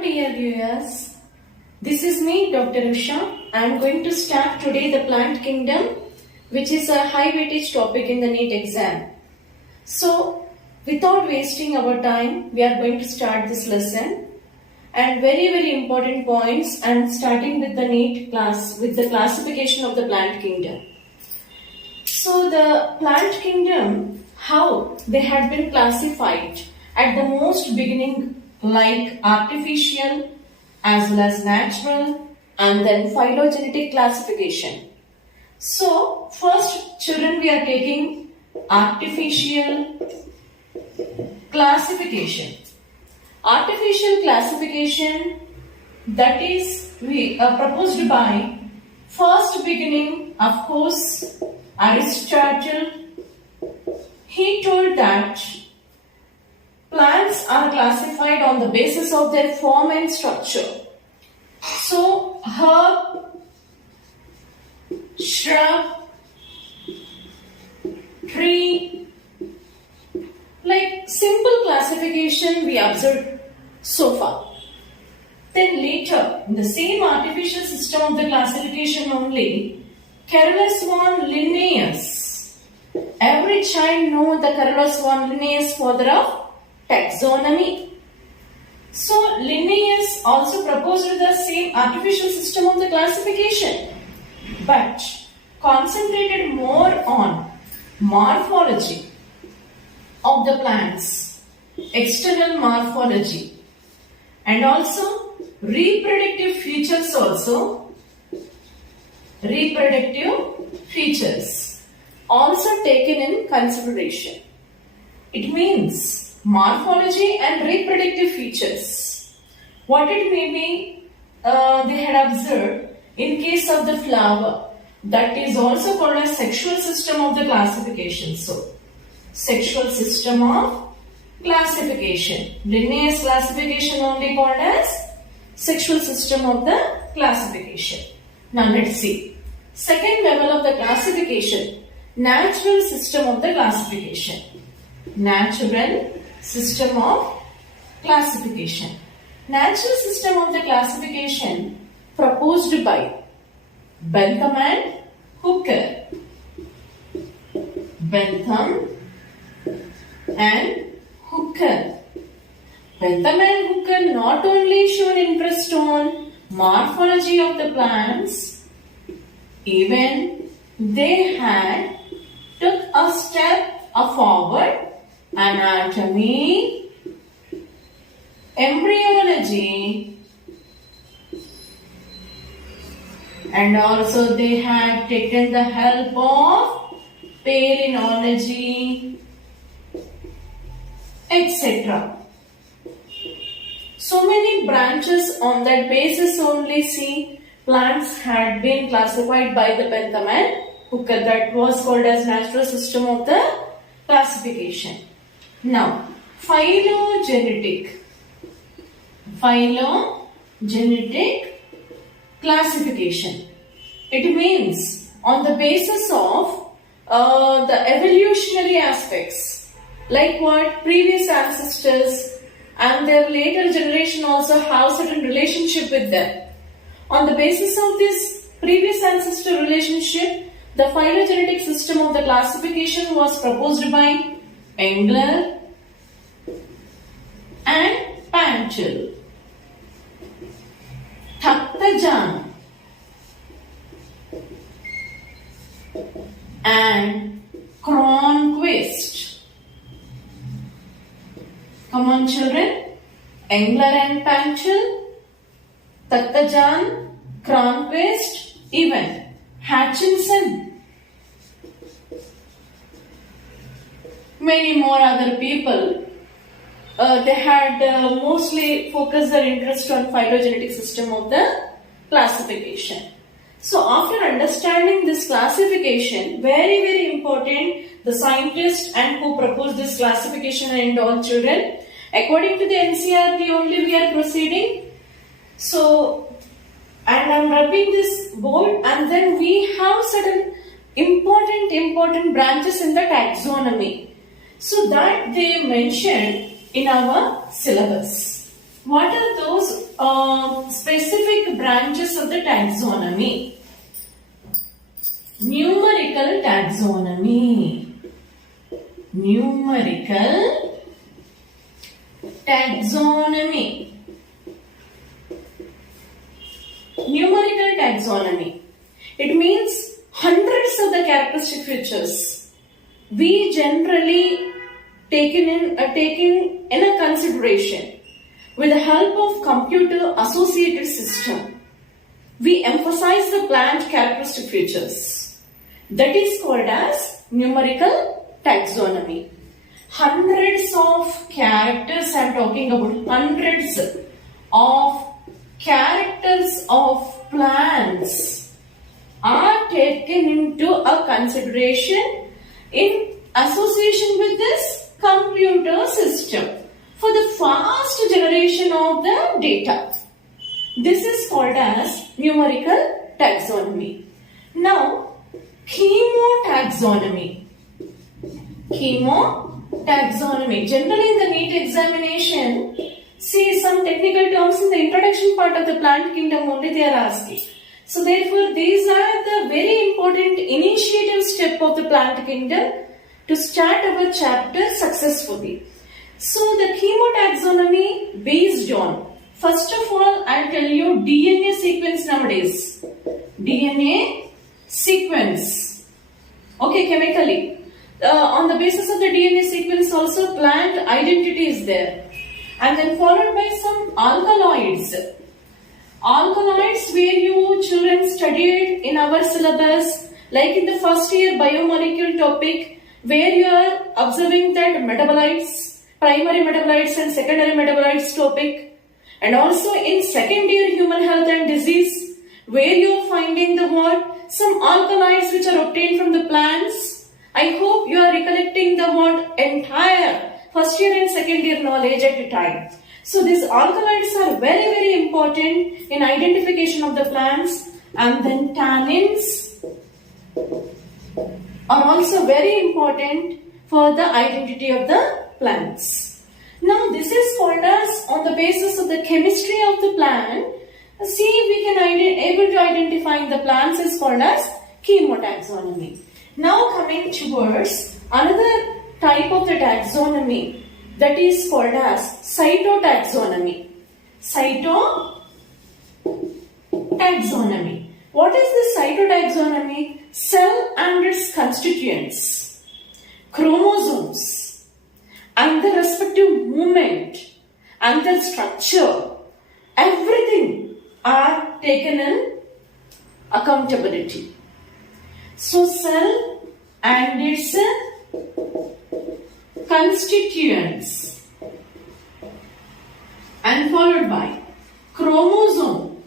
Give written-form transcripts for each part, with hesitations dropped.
Hello dear viewers, this is me Dr.M.Usha. I am going to start today the plant kingdom, which is a high weightage topic in the NEET exam. So without wasting our time, we are going to start this lesson, and very important points. I am starting with the NEET class with the classification of the plant kingdom. So the plant kingdom, how they had been classified at the most beginning, like artificial as well as natural, and then phylogenetic classification. So first children, we are taking artificial classification. Artificial classification, that is proposed by first beginning, of course, Aristotle. He told that plants are classified on the basis of their form and structure. So, herb, shrub, tree, like simple classification we observed so far. Then later, in the same artificial system of the classification only, Carolus von Linnaeus. Every child knows the Carolus von Linnaeus father of taxonomy. So Linnaeus also proposed the same artificial system of the classification, but concentrated more on morphology of the plants, external morphology, and also reproductive features also taken in consideration. It means morphology and reproductive features. What it may be, they had observed in case of the flower, that is also called as sexual system of the classification. So, sexual system of classification. Linnaeus classification only called as sexual system of the classification. Now let's see. Second level of the classification, natural system of the classification. Natural system of classification. Natural system of the classification proposed by Bentham and Hooker. Bentham and Hooker. Bentham and Hooker not only showed interest on morphology of the plants, even they had took a step forward. Anatomy, embryology, and also they had taken the help of palynology, etc. So many branches on that basis only. See, plants had been classified by the Bentham and Hooker. That was called as natural system of the classification. Now, phylogenetic classification. It means on the basis of the evolutionary aspects, like what previous ancestors and their later generation also have certain relationship with them. On the basis of this previous ancestor relationship, the phylogenetic system of the classification was proposed by Engler and Panchal. Thaktajan and Cronquist. Come on children. Engler and Panchal, Thaktajan, Cronquist, even Hutchinson. Many more other people, they had mostly focused their interest on phylogenetic system of the classification. So after understanding this classification, very important, the scientists and who proposed this classification and all children, according to the NCERT only we are proceeding. So, and I am rubbing this board, and then we have certain important branches in the taxonomy. So that they mentioned in our syllabus. What are those specific branches of the taxonomy. Numerical taxonomy. Numerical taxonomy. Numerical taxonomy. It means hundreds of the characteristic features we generally taken in a consideration with the help of computer associated system. We emphasize the plant characteristic features. That is called as numerical taxonomy. Hundreds of characters, I am talking about hundreds of characters of plants are taken into a consideration in association with this computer system for the fast generation of the data. This is called as numerical taxonomy. Now, chemotaxonomy. Chemotaxonomy. Generally in the NEET examination, see some technical terms in the introduction part of the plant kingdom only they are asking. So therefore, these are the very important initiative step of the plant kingdom to start our chapter successfully. So the chemotaxonomy based on, first of all, I'll tell you DNA sequence nowadays. DNA sequence. Okay, chemically. On the basis of the DNA sequence also plant identity is there. And then followed by some alkaloids. Alkaloids where you children studied in our syllabus, like in the first year biomolecule topic, where you are observing that metabolites, primary metabolites and secondary metabolites topic, and also in second year human health and disease, where you are finding the what? Some alkaloids which are obtained from the plants. I hope you are recollecting the what? Entire first year and second year knowledge at a time. So these alkaloids are very, very important in identification of the plants, and then tannins are also very important for the identity of the plants. Now this is called as, on the basis of the chemistry of the plant, see we can able to identify the plants is called as chemotaxonomy. Now coming towards another type of the taxonomy, that is called as cytotaxonomy. Cytotaxonomy. What is this cytotaxonomy? Cell and its constituents, chromosomes, and the respective movement and the structure, everything are taken in accountability. So cell and its constituents and followed by chromosome,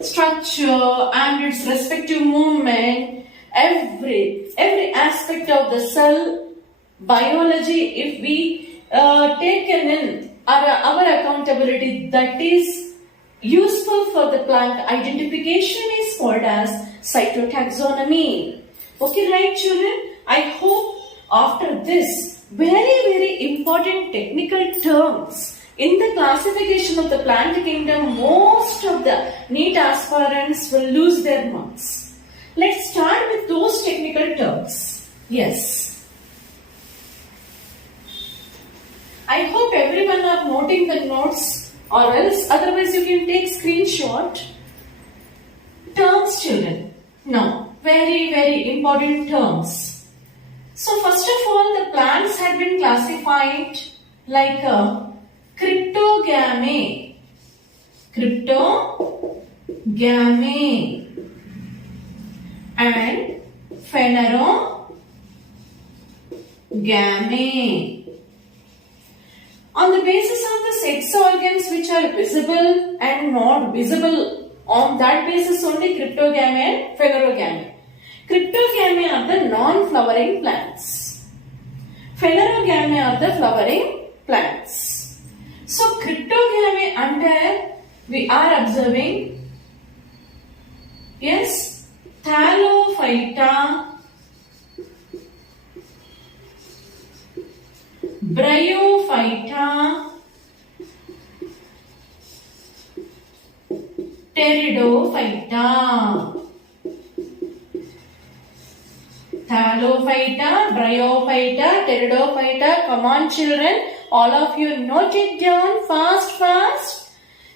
structure and its respective movement, every aspect of the cell biology, if we taken in our accountability, that is useful for the plant identification, is called as cytotaxonomy. Okay, right children? I hope after this very important technical terms in the classification of the plant kingdom, most of the NEET aspirants will lose their marks. Let's start with those technical terms. Yes. I hope everyone are noting the notes, or else otherwise you can take screenshot. Terms, children. Now, very important terms. So first of all, the plants had been classified like a cryptogamy, and phanerogamy. On the basis of the sex organs which are visible and not visible, on that basis only cryptogamy and phanerogamy. Cryptogamy are the non-flowering plants. Phanerogamy are the flowering plants. So cryptogamy under we are observing, yes, Thallophyta, Bryophyta, Pteridophyta. Thallophyta, Bryophyta, Pteridophyta. Come on children, all of you note it down fast.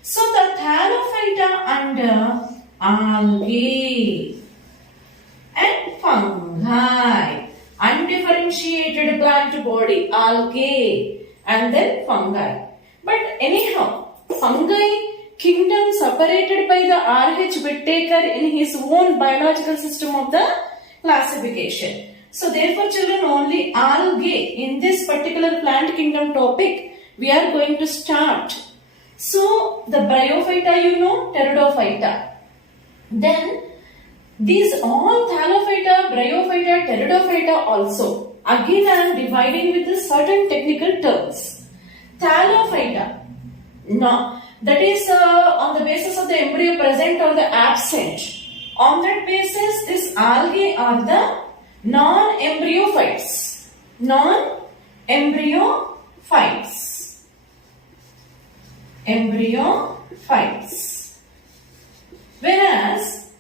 So the Thallophyta under algae and fungi. Undifferentiated plant body, algae and then fungi. But anyhow, fungi kingdom separated by the R.H. Whittaker in his own biological system of the classification. So therefore children, only algae in this particular plant kingdom topic we are going to start. So the Bryophyta, you know, Pteridophyta. Then these all Thallophyta, Bryophyta, Pteridophyta also. Again I am dividing with the certain technical terms. Thallophyta. Now that is on the basis of the embryo present or the absent. On that basis, this algae are the non-embryophytes. Non-embryophytes. Embryophytes. Whereas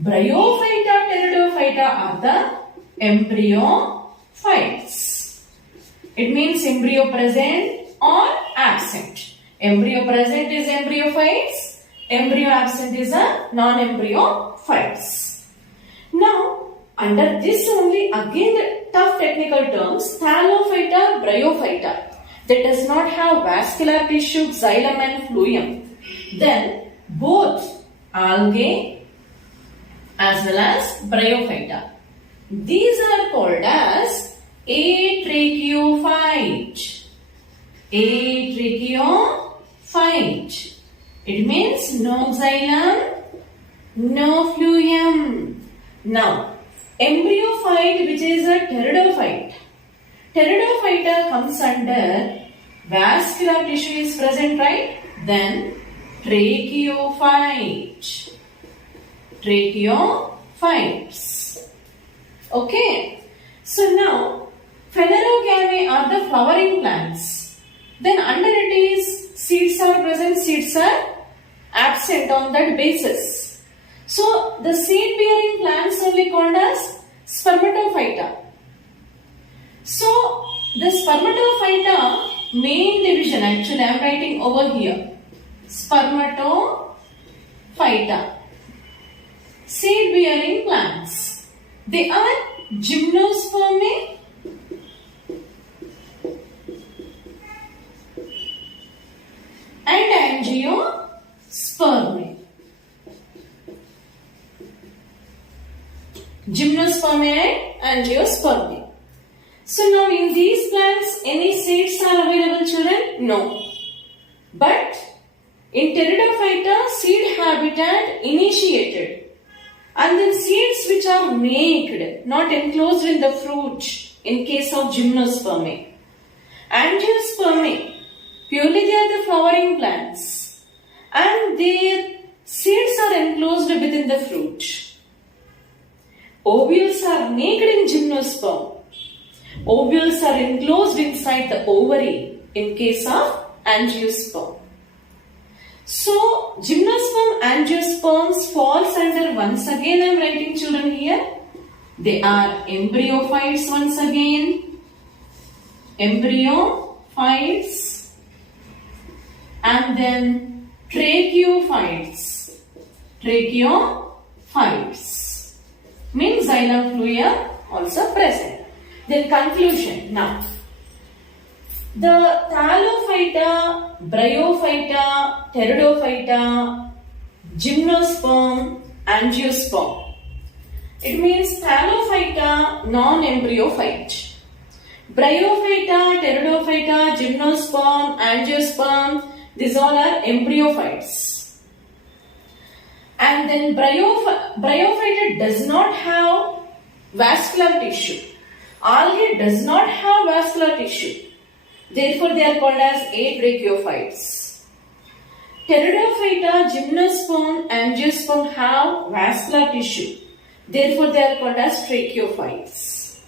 Bryophyta, Pteridophyta are the embryophytes. It means embryo present or absent. Embryo present is embryophytes. Embryo absent is a non-embryophytes. Now, under this only again the tough technical terms, Thallophyta, Bryophyta, that does not have vascular tissue, xylem and phloem. Then both algae as well as Bryophyta. These are called as atracheophyte. Atracheophyte. It means no xylem, no phloem. Now, embryophyte, which is a pteridophyte. Pteridophyta comes under vascular tissue is present, right? Then tracheophyte. Tracheophytes. Okay. So now, phanerogamy are the flowering plants. Then under it is seeds are present, seeds are absent on that basis. So the seed bearing plants only called as spermatophyta. So the spermatophyta main division, actually I am writing over here, spermatophyta, seed bearing plants. They are gymnospermae and angiospermae. Gymnospermae and angiospermae. So now in these plants, any seeds are available, children? No. But in Pteridophyta, seed habitat initiated. And then seeds which are naked, not enclosed in the fruit in case of gymnospermae. Angiospermae, purely they are the flowering plants. And their seeds are enclosed within the fruit. Ovules are naked in gymnosperm. Ovules are enclosed inside the ovary in case of angiosperm. So, gymnosperm, angiosperms falls under, once again I am writing children here, they are embryophytes once again. Embryophytes. And then tracheophytes. Tracheophytes. Means xylem phloem also present. Then conclusion. Now, the Thallophyta, Bryophyta, Pteridophyta, Gymnosperm, Angiosperm. It means Thallophyta, non-embryophyte. Bryophyta, Pteridophyta, Gymnosperm, Angiosperm, these all are embryophytes. And then Bryophyta does not have vascular tissue. Algae does not have vascular tissue. Therefore, they are called as atracheophytes. Pteridophyta, Gymnosperm, Angiosperm have vascular tissue. Therefore, they are called as tracheophytes.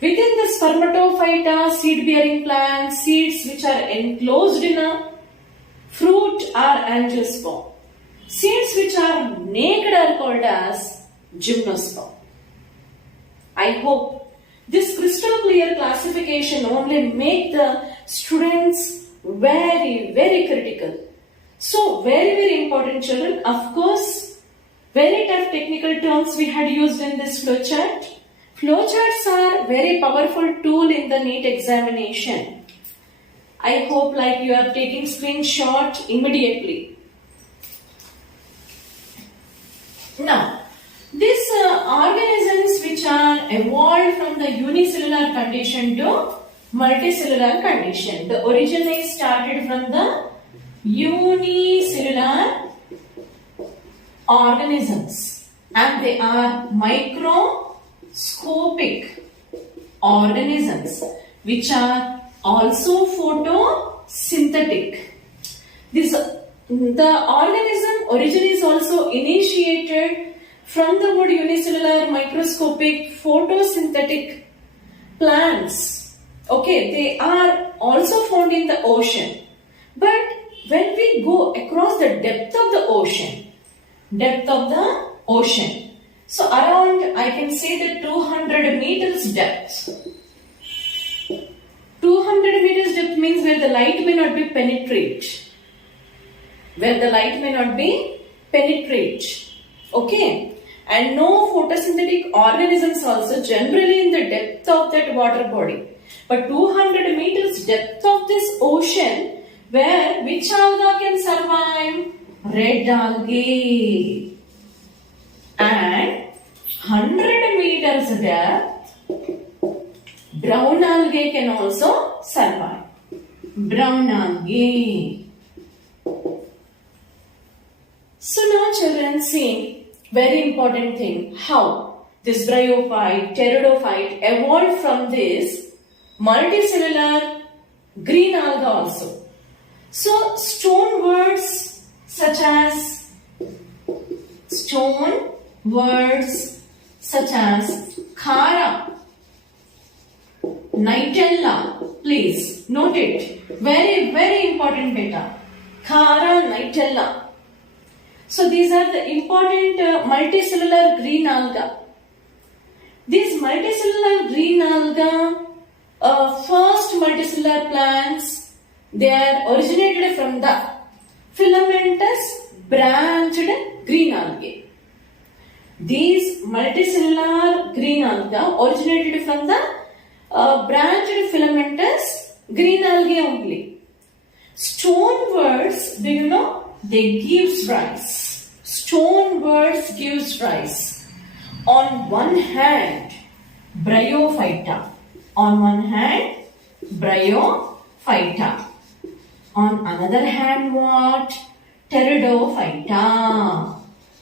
Within the spermatophyta, seed-bearing plants, seeds which are enclosed in a fruit are angiosperm. Seeds which are naked are called as gymnosperm. I hope this crystal clear classification only make the students very, very critical. So, very, very important, children. Of course, very tough technical terms we had used in this flowchart. Flowcharts are very powerful tool in the NEET examination. I hope like you are taking screenshot immediately. Now, these organisms which are evolved from the unicellular condition to multicellular condition. The origin is started from the unicellular organisms and they are microscopic organisms which are also photosynthetic. The organism origin is also initiated from the word unicellular, microscopic, photosynthetic plants. Okay, they are also found in the ocean. But when we go across the depth of the ocean, so around I can say that 200 meters depth. 200 meters depth means where the light may not be penetrate. Okay. And no photosynthetic organisms also generally in the depth of that water body. But 200 meters depth of this ocean, where which alga can survive? Red algae. And 100 meters depth, brown algae can also survive. Brown algae. So now children, see, very important thing, how this bryophyte, pteridophyte evolved from this multicellular green alga also. So stone words such as Khara, Nightella, please note it. Very, very important beta. Khara, Nightella. So these are the important multicellular green alga. These multicellular green alga, first multicellular plants, they are originated from the filamentous branched green algae. These multicellular green alga originated from the branched filamentous green algae only. Stoneworts, do you know? They gives rise. Stoneworts gives rise. On one hand, bryophyta. On one hand, bryophyta. On another hand, what? Pteridophyta.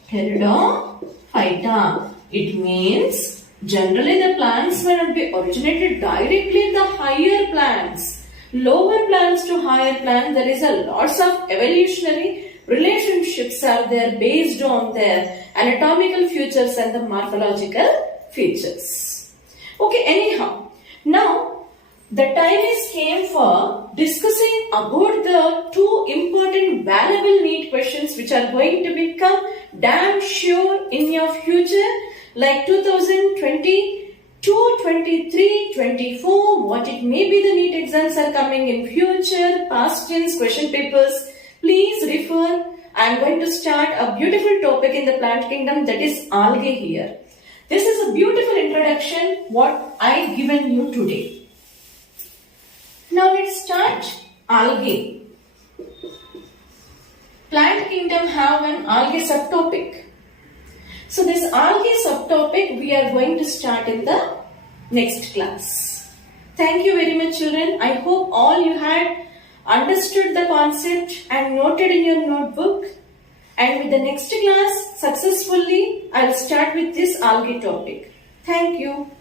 Pteridophyta. It means generally the plants may not be originated directly in the higher plants. Lower plants to higher plants, there is a lots of evolutionary relationships are there based on their anatomical features and the morphological features. Okay, anyhow, now the time is came for discussing about the two important valuable NEET questions which are going to become damn sure in your future, like 2020. 23, 24, what it may be the NEET exams are coming in future, past tense question papers. Please refer. I am going to start a beautiful topic in the plant kingdom, that is algae here. This is a beautiful introduction what I given you today. Now let's start algae. Plant kingdom have an algae subtopic. So this algae subtopic we are going to start in the next class. Thank you very much children. I hope all you had understood the concept and noted in your notebook. And with the next class successfully I will start with this algae topic. Thank you.